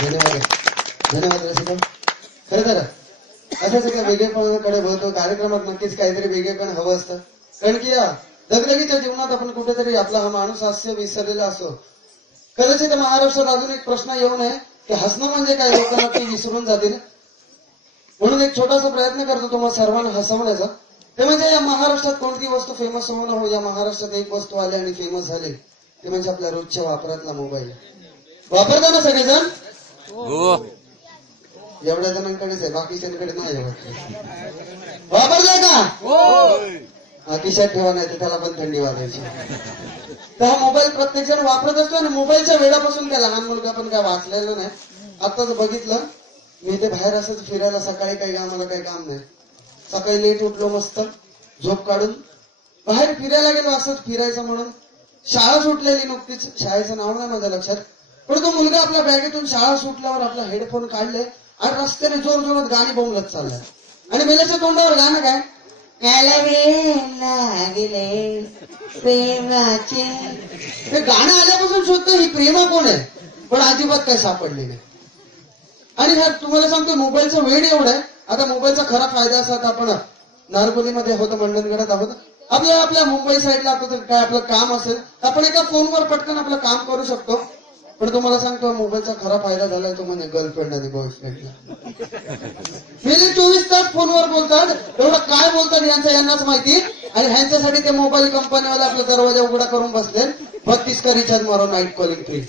धन्यवाद धन्यवाद रसिका. खरं तर असं सगळं वेगळेपणाकडे बोलतो. कार्यक्रमात नक्कीच काहीतरी वेगळेपण हवं असतं. कारण की या दगदगीच्या जीवनात आपण कुठेतरी आपला हा माणूस हास्य विसरलेला असतो. कदाचित महाराष्ट्रात अजून एक प्रश्न येऊ नये की हसणं म्हणजे काय, लोकांना ते विसरून जातील. म्हणून एक छोटासा प्रयत्न करतो तुम्हाला सर्वांना हसवण्याचा. ते म्हणजे या महाराष्ट्रात कोणती वस्तू फेमस होऊ न हो, या महाराष्ट्रात एक वस्तू आली आणि फेमस झाली, ते म्हणजे आपल्या रोजच्या वापरातला मोबाईल. वापरता ना सगळेजण? एवढ्या जणांकडेच आहे, बाकीच्यांकडे नाही. वापरलाय का? खिशात ठेवा, नाही तर त्याला पण थंडी वाजायची. तर हा मोबाईल प्रत्येक जण वापरत असतो आणि मोबाईलच्या वेळापासून काय लहान मुलगा पण काय वाचलेलं नाही. आताच बघितलं मी, ते बाहेर असंच फिरायला, सकाळी काही आम्हाला काही काम नाही, सकाळी लेट उठलो, मस्त झोप काढून बाहेर फिरायला गेलो. असंच फिरायचं म्हणून शाळा सुटलेली नुकतीच, शाळेचं नाव नाही माझ्या लक्षात, पण तो मुलगा आपल्या बॅगेतून शाळा सुटल्यावर आपला हेडफोन काढले आणि रस्त्याने जोर जोरात गाणी बोंबलत चाललाय. आणि मेल्याच्या तोंडावर गाणं काय, लागले प्रेमाचे. हे गाणं आल्यापासून शोधतो ही प्रेमा कोण आहे, पण अजिबात काय सापडली नाही. आणि तुम्हाला सांगतो मोबाईलचा वेळ एवढा आहे. आता मोबाईलचा खरा फायदा असा, आता आपण नारकोलीमध्ये होतं, मंडणगडात आहोत, आपल्या मुंबई साईडला आता काय आपलं काम असेल आपण एका फोनवर पटकन आपलं काम करू शकतो. पण तुम्हाला सांगतो मोबाईलचा खरा फायदा झालाय तो म्हणजे गर्लफ्रेंड आणि बॉयफ्रेंडला. गेले 24 तास फोनवर बोलतात. एवढं काय बोलतात यांनाच माहिती. आणि ह्यांच्यासाठी ते मोबाईल कंपनीवाले आपला दरवाजा उघडा करून बसले. 32 का रिचार्ज मारो, नाईट कॉलिंग फ्री.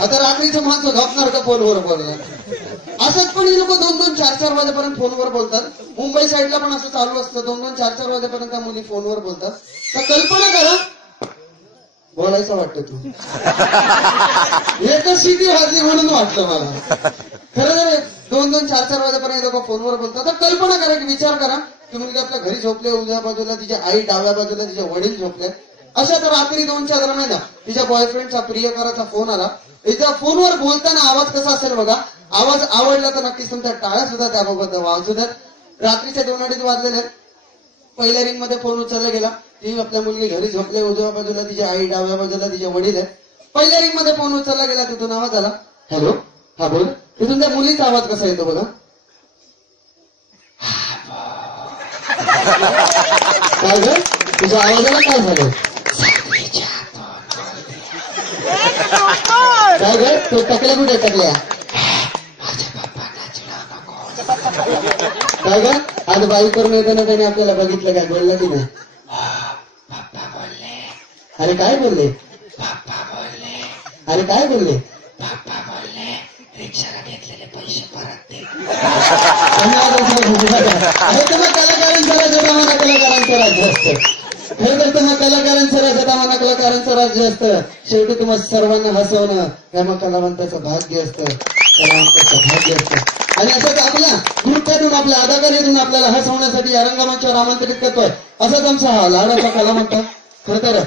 आता रात्रीचं माणसं झोपणार का फोनवर बोलणार. असंच पण ही लोक 2-2, 4-4 वाजेपर्यंत फोनवर बोलतात. मुंबई साईडला पण असं चालू असतं, 2-2, 4-4 वाजेपर्यंत मुली फोनवर बोलतात. तर कल्पना करा, बोलायचं वाटतं तू एकच शिटी वाजली म्हणून वाटलं मला. खरं तर 2-2, 4-4 वाजेपर्यंत लोक फोनवर बोलतात. तर कल्पना करा की विचार करा की मुलगी आपल्या घरी झोपले, उजव्या बाजूला तिच्या आई, डाव्या बाजूला तिचे वडील झोपले. अशा तर रात्री 2च्या दरम्यान तिच्या बॉयफ्रेंडचा, प्रियकराचा फोन आला. तिच्या फोनवर बोलताना आवाज कसा असेल बघा. आवाज आवडला तर नक्कीच तुमच्या टाळ्या सुद्धा त्याबाबत वाजू द्यात. रात्रीच्या 2:30 वाजलेले. पहिल्या रिंग मध्ये फोन उचलला गेला. ती आपल्या मुलगी घरी झोपले, उजव्या बाजूला तिच्या आई, डाव्या बाजूला तिचे वडील आहेत. पहिल्या रिंग मध्ये फोन उचलला गेला, तिथून आवाज आला, हॅलो, हा बोल. तिथून त्या मुलीचा आवाज कसा येतो बघा. काय ग तुझ्या आवाजाला काय झालं. काय ग तो टकल्या कुठे टकल्या. काय ग आज बाई करून येताना त्याने आपल्याला बघितलं काय, बोललं की नाही. पप्पा बोलले. अरे काय बोलले. पप्पा बोलले. अरे काय बोलले. पप्पा बोलले रिक्षाला घेतलेले पैसे परत दे. कलाकारांचा राजमाना कलाकारांचा राज्य असतं. खरं तर तुम्हा कलाकारांचा राजमाना कलाकारांचं राज्य असतं. शेवटी तुम्हाला सर्वांना हसवणं हे मग कलावंताचं भाग्य असतं, कलावंताचं भाग्य असतं. आणि असंच आपल्या नृत्यातून, आपल्या अदाकारीतून आपल्याला हसवण्यासाठी या रंगमंचावर आमंत्रित करतोय. असाच आमचा हा लाडाचा कला म्हणतो. खरं तर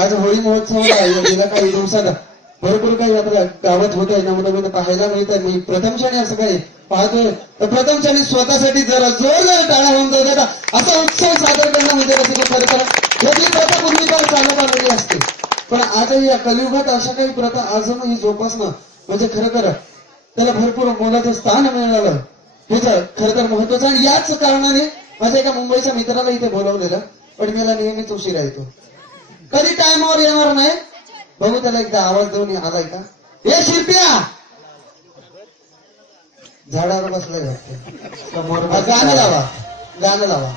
आज होळी महोत्सवाला गेल्या काही दिवसात भरपूर काही आपल्या गावात होत आहे, नमुना पाहायला मिळत आहे. मी प्रथम क्षणी असं काही पाहतोय तर प्रथम क्षणी स्वतःसाठी जरा जोरदार टाळ्या होऊन जातात. असा उत्सव सादर करणं म्हणजे खरं तर याची प्रथा पूर्वीकाळ चालत आलेली असते. पण आजही या कलियुगात अशा काही प्रथा अजूनही जोपासणं म्हणजे खरं तर त्याला भरपूर मोलाचं स्थान मिळालं. हेच खरं तर महत्वाचं. आणि याच कारणाने माझ्या एका मुंबईच्या मित्राला इथे बोलवलेलं, पण मला नेहमीच उशिरा येतो, कधी टायमावर येणार नाही. बघू त्याला एकदा आवाज देऊन आलाय का. हे शिरप्या झाडावर बसलाय समोर. गाणं लावा, गाणं लावा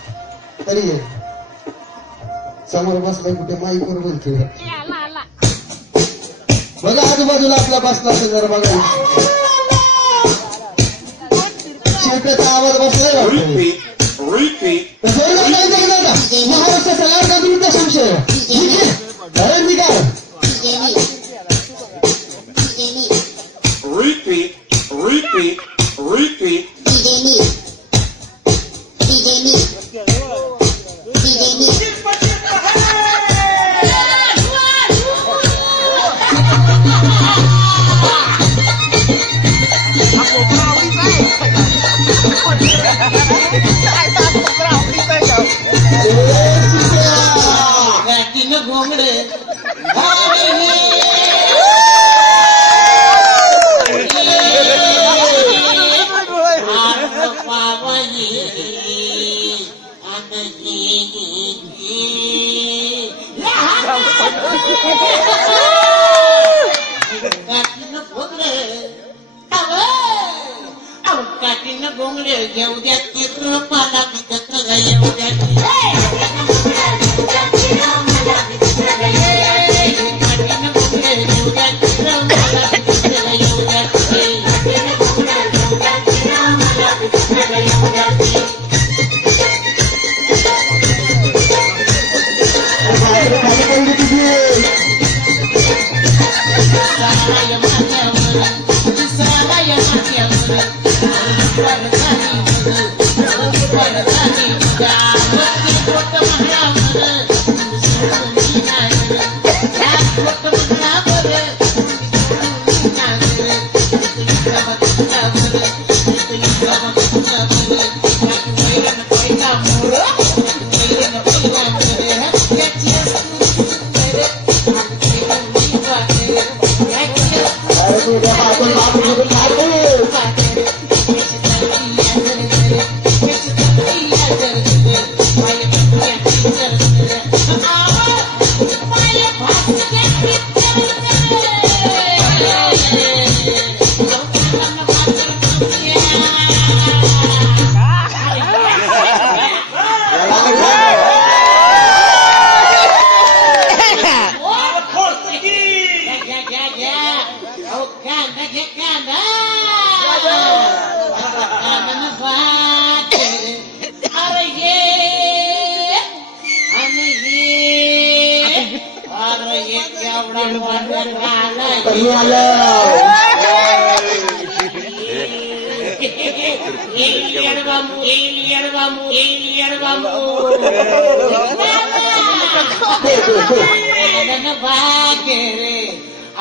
तरी ये. समोर बसलाय कुठे माईकवर बोलतोय बघा. आजूबाजूला आपला बसला असेल जरा बघा. शिरप्याचा आवाज बसलाय महाराष्ट्राचा लाडका विरुद्ध संशय धरणीकार. Repeat, repeat, repeat. घोंगडे पाठीनं बोंगडे घेऊ द्या किर मला बिदत्र येऊ द्या पाठीनं बोंगडे घेऊ द्या किर मला बिदत्र येऊ द्या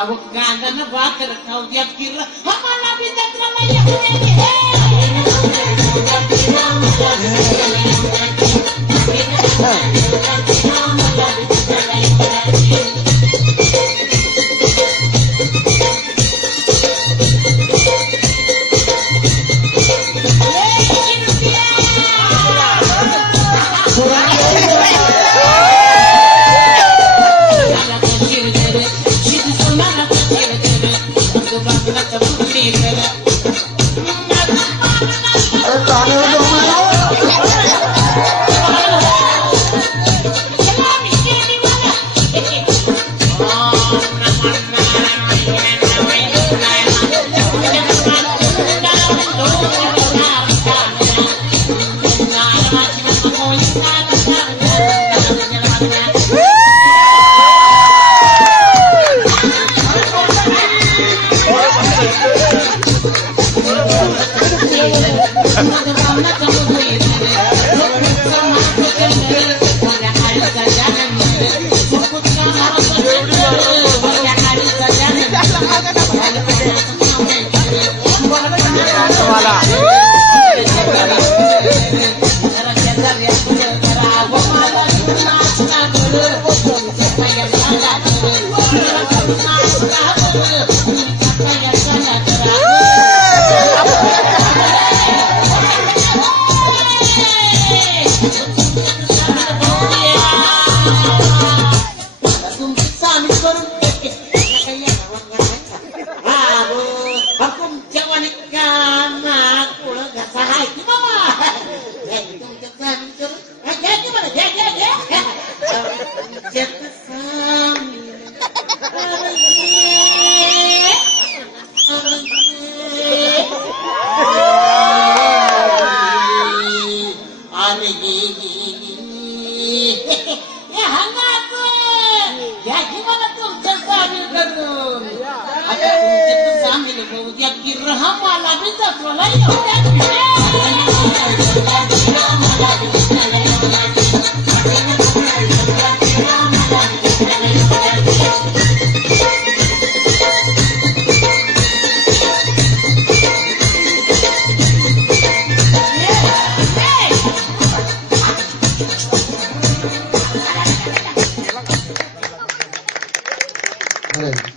अब कांदा न भाकर खाऊ द्या किर मला बिदत्र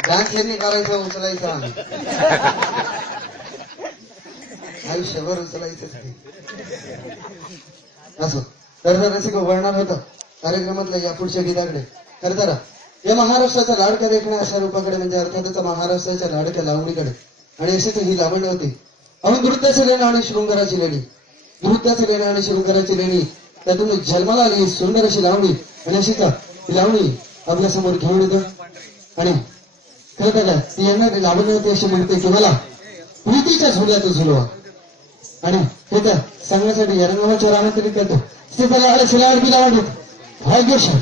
डान्स यांनी करायचा उचलायचा आयुष्यभर उचलायचंच असो. तर रसिक वर्णन होतं कार्यक्रमातल्या या पुढच्या गीताकडे. तर जरा या महाराष्ट्राचा लाडका देखणा अशा रूपाकडे म्हणजे अर्थातच महाराष्ट्राच्या लाडक्या लावणीकडे. आणि अशीच ही लावणी होती अहो नृत्याची लेणी आणि शृंगाराची लेणी, नृत्याची लेणी आणि शृंगाराची लेणी, त्यातून जन्माला आली सुंदर अशी लावणी. आणि अशीच ती लावणी आपल्या समोर घेऊन येतं. आणि खरं का ती यांना लावणी होती अशी म्हणते की मला प्रीतीच्या झुल्यात झुलवा. आणि हे तर सांगण्यासाठी या रंगमाच्या आमंत्रित करतो. त्याला अरे शिलाड बी लावणी भाग्यशाली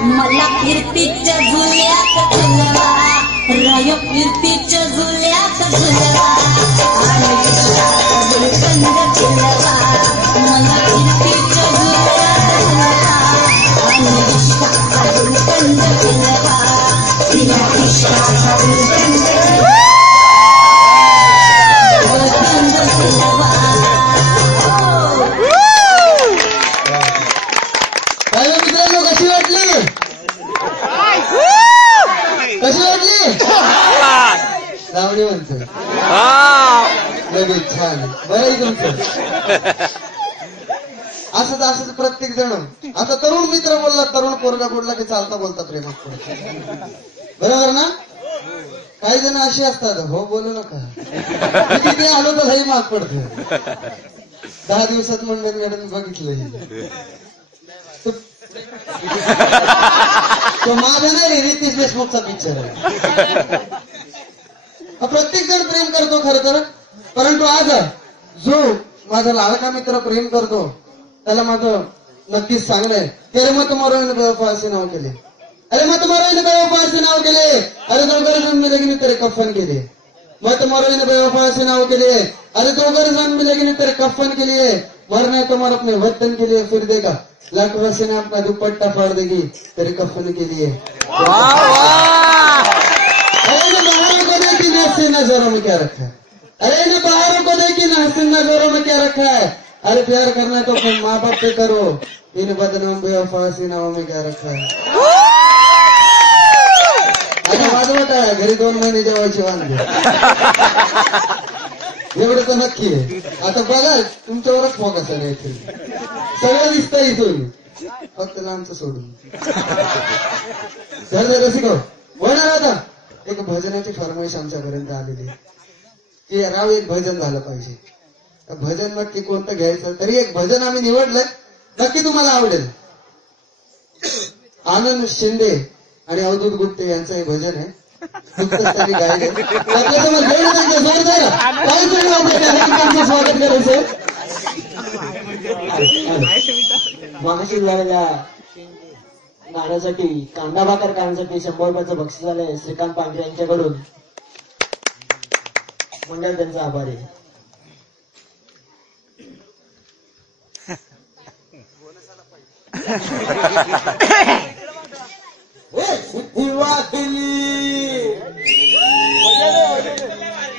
मला कीर्तीच्या झुल्यात झुलवा राय कीर्तीच्या झुल्यात झुलवा आणि विश्वाचा गुलकंद झुलवा मला कीर्तीच्या झुल्यात झुलवा आणि विश्वाचा गुलकंद झुलवा तिला विश्वाचा गुलकंद झुलवा मित्रांनो कशी वाटली कशी वाटली लावणी म्हणतो लगेच छान बरं तुमचं असंच प्रत्येक जण आता तरुण मित्र बोलला तरुण पोरगा बोलला की चालता बोलता प्रेमात बरोबर ना काही जण अशी असतात हो बोलू नका किती आलो तर लई माग पडत 10 दिवसात मंडळ मॅडम बघितलं तो माझा नाही रितेश देशमुखचा पिक्चर आहे प्रत्येक जण प्रेम करतो खरं तर परंतु आज जो माझा लाडका मित्र प्रेम करतो त्याला माझं नक्कीच सांगणंय अरे मग तुम्हाला बेवफाचे नाव केले अरे मग तुम्हाला बेवफाचे नाव केले अरे दोघे जण मिले की तेरे कफन केले मग तुम्हारा बेवफाचे नाव केले अरे दोघे जण मिले की तेरे कफन के लिए मरना तुम्हारा अपने वतन के लिए फिर देगा लाखों से ने अपना दुपट्टा फाड़ देगी तेरे कफन के लिए अरे न बाहरों को देखी न हसीन नजरों में क्या रखा है अरे न बाहरों को देखी न हसीन नजरों में क्या रखा है अरे प्यार करना है तो अपने माँ बाप पे करो इन बदनाम बेवफा हसीनाओं में क्या रखा है आता वाजवत आहे घरी 2 महिने जेवायची वांदे एवढं तर नक्की आहे आता बघा तुमच्यावरच फोकस आहे इथे सगळं दिसतं इथून फक्त लांबचं सोडून कसं शिकव होणार आता एक भजनाची फरमाईश आमच्यापर्यंत आलेली की राव एक भजन झालं पाहिजे भजन नक्की कोणतं घ्यायचं तरी एक भजन आम्ही निवडलंय नक्की तुम्हाला आवडेल आनंद शिंदे आणि अवधूत गुप्ते यांचं हे भजन आहे त्यांनी गायले आपल्यासमोर घेऊन त्यांचं स्वागत करायचं मागाशी झालेल्या गाण्यासाठी कांदा भाकर गाण्यासाठी 100 रुपयाचं बक्षीस झालंय श्रीकांत पांढरे यांच्याकडून मंडळ त्यांचा आभारी आहे.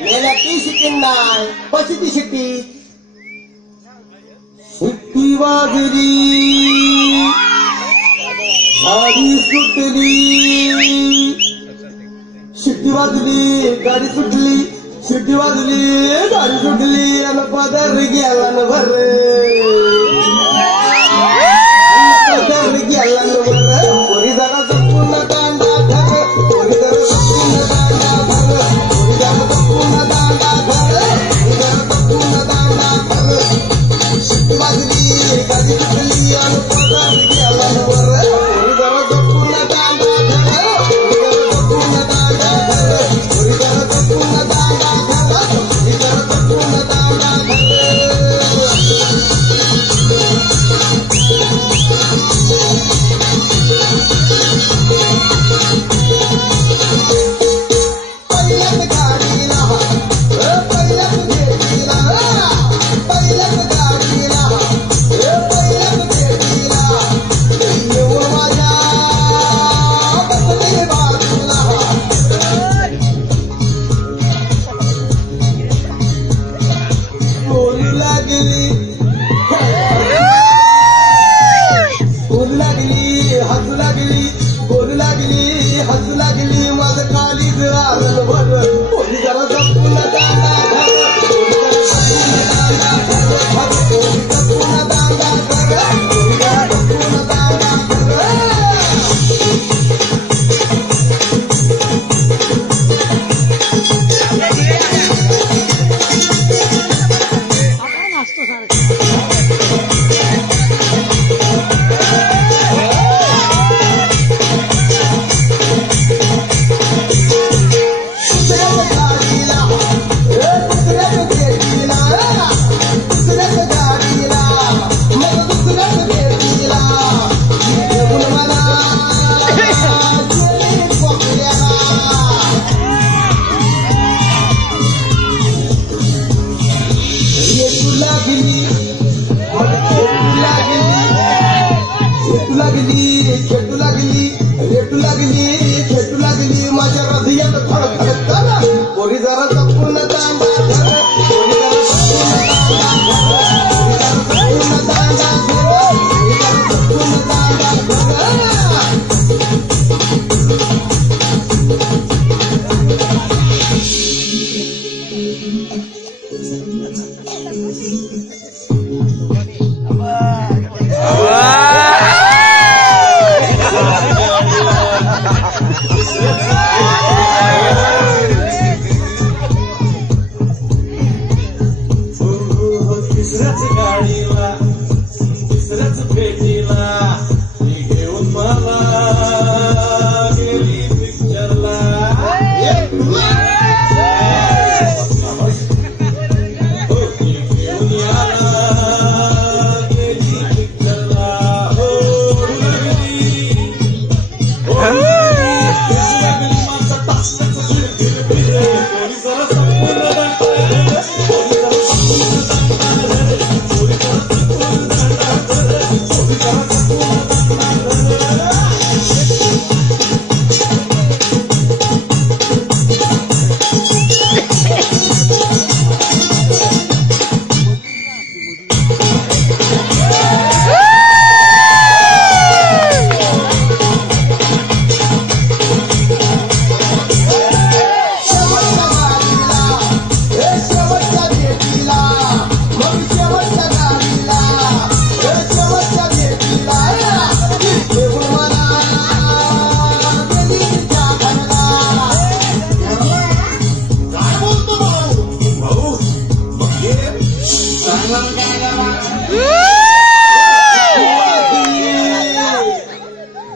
मेला ती शिकून नाही कशी ती शिकती सुट्टी वाजली गाडी सुटली शिट्टी वाजली गाडी सुटली शिट्टी वाजली गाडी सुटली आणि पदर गेला न भर पदर गेला न भर कोणी जरा जपून कांदा भर कोणी जरा जपून कांदा भर कोणी जरा जपून कांदा भर कोणी जरा जपून कांदा भर शिट्टी वाजली गाडी सुटली आणि पदर गेला न भर कोणी जरा जपून कांदा भर कोणी जरा जपून कांदा भर कोणी जरा जपून कांदा भर कोणी जरा जपून कांदा भर पहिल्याच गाडीला लागली खेटू लागली रेटू लागली खेटू लागली माझ्या हृदयात धडधडताना पोरी जरा जपून दांडा धर पोरी जरा जपून दांडा धर पोरी जरा जपून दांडा धर तिसऱ्याच गाडीला तिसऱ्याच पेटीला ती घेऊन मला गेली पिक्चरला ती घेऊन याला गेली पिक्चरला हो लागली माझा टाकत फिरे जरा संपूर्ण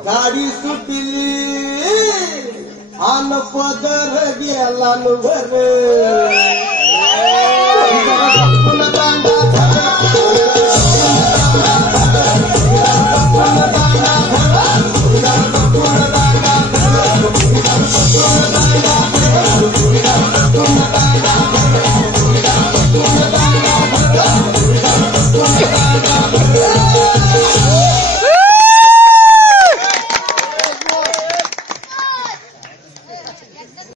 गाडी सुटली आन पदर गेला वर